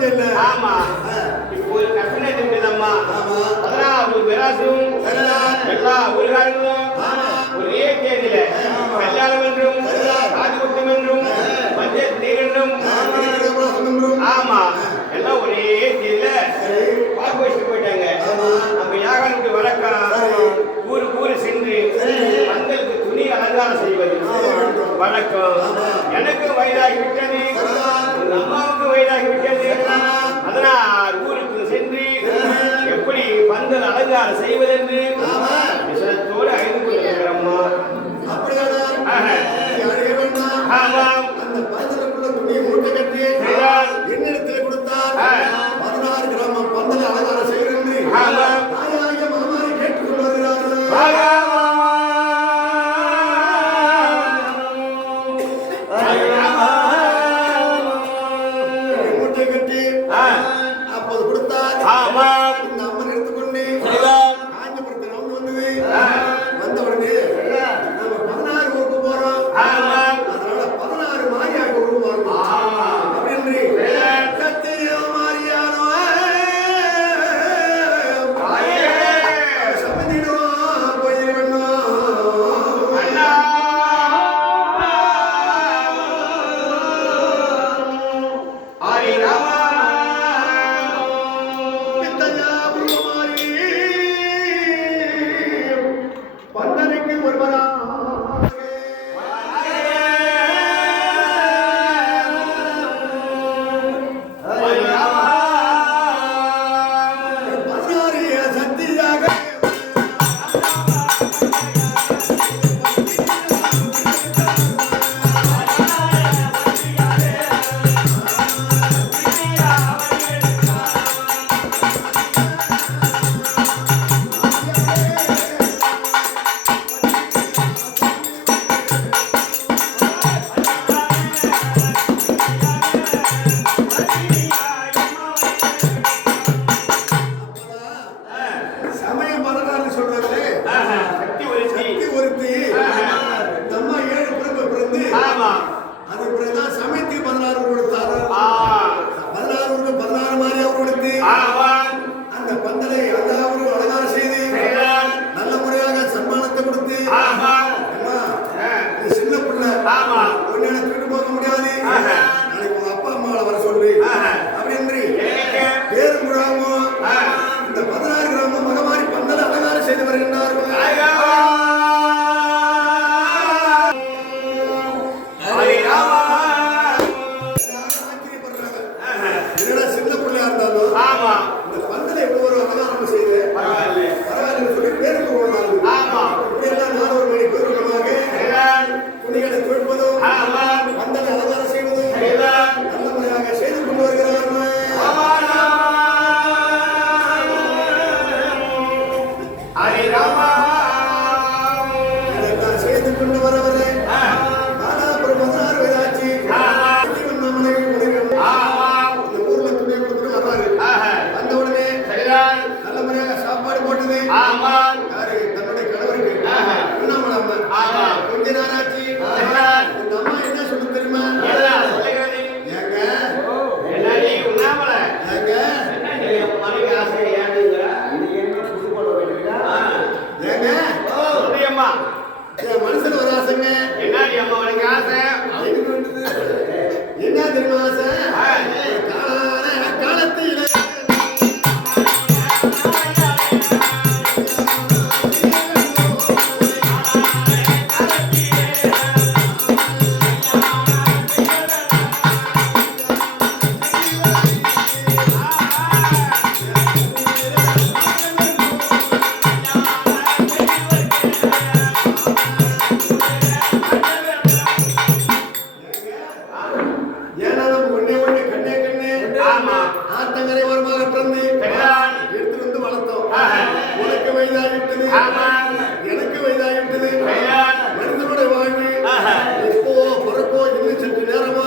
பத்தி ஆமா. இப்போ ஒரு கற்பனை இருக்குதம்மா. பதினாறு மிராசும் எல்லா ஊர்காரங்களும் ஒரே தேதியில கல்யாணம் என்றும் சாதி குத்தம் என்றும் பஞ்சாயத்து ஆமா. எல்லாம் ஒரே தேதியில பார்க்க வச்சுட்டு போயிட்டாங்க. நம்ம யாகானுக்கு வழக்கம். ஊருக்கு ஊரு சென்று மக்களுக்கு துணி அலங்காரம் செய்வது. வழக்கம் எனக்கு வயதாகி விட்டது அம்மாவுக்கு வயதாகி விட்டது அதனால் না uma வயதாகிவிட்டது. எனக்கு வயதாகிவிட்டது. மனிதனுடைய வாழ்வு. எப்போ பிறப்போ இன்னும் சற்று நேரமா.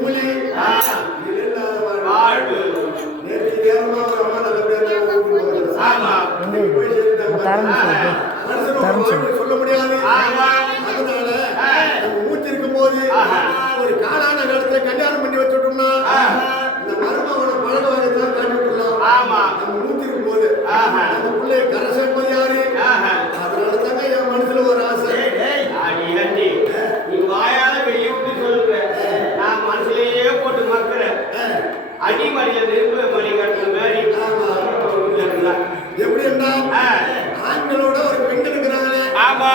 கூலி. வாழ்வு. நேற்று நேரமா சொல்ல முடியாது. அதனால மூச்சிருக்கும் போது ஒரு காலான காலத்துல கல்யாணம் பண்ணி வச்சுட்டோம்னா இந்த மருமகனை பழக வகைதான் காட்டிவிட்டுலாம் ஆமா. அதுக்குள்ளே கரை சேர்ப்பது யாரு அதனால தாங்க என் மனசுல ஒரு ஆசை. நீங்க வாயால வெளியே சொல்லுங்க நான் மனசுலயே போட்டு மக்கிறேன் அடிமடியில நெருப்பு மணிக்கிறது மாதிரி. எப்படி இருந்தா ஆண்களோட ஒரு பெண் இருக்கிறாங்களே. ஆமா.